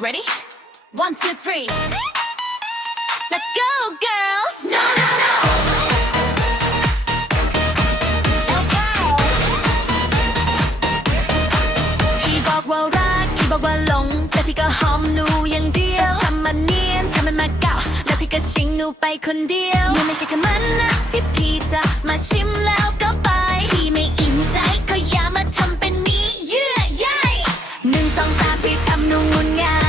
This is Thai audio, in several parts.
Ready? One, two, three. Let's go, girls! No, no, no! พี่บอกว่ารักพี่บอกว่าหลง แต่พี่ก็หอมหนูอย่างเดียวทำมันเนียนทำมันมาเก่า แล้วพี่ก็ชิงหนูไปคนเดียวหนูไม่ใช่แค่มันนะที่พี่จะมาชิมแล้วก็ไป พี่ไม่อิ่มใจก็อย่ามาทำเป็นมีเยื่อใยหนึ่งสองสามพี่ทำหนูงุนงา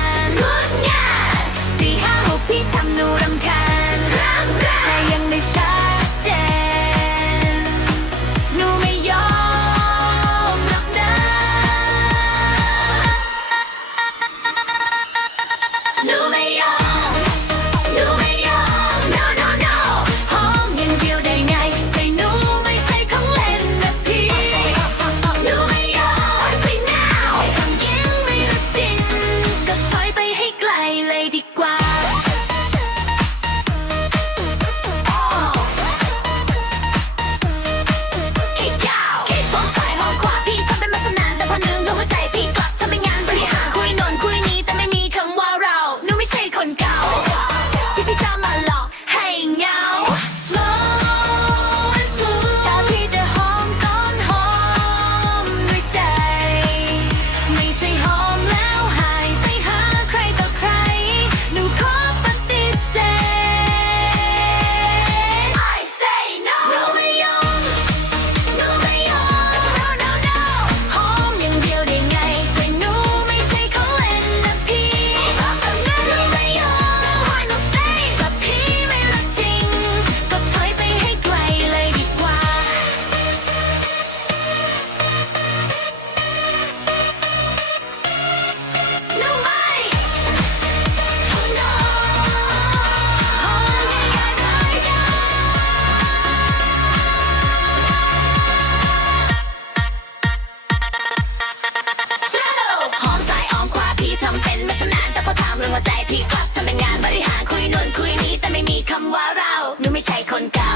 ใจพี่กลับทำเป็นงานบริหารคุยนวนคุยนี้แต่ไม่มีคำว่าเราหนูไม่ใช่คนเก่า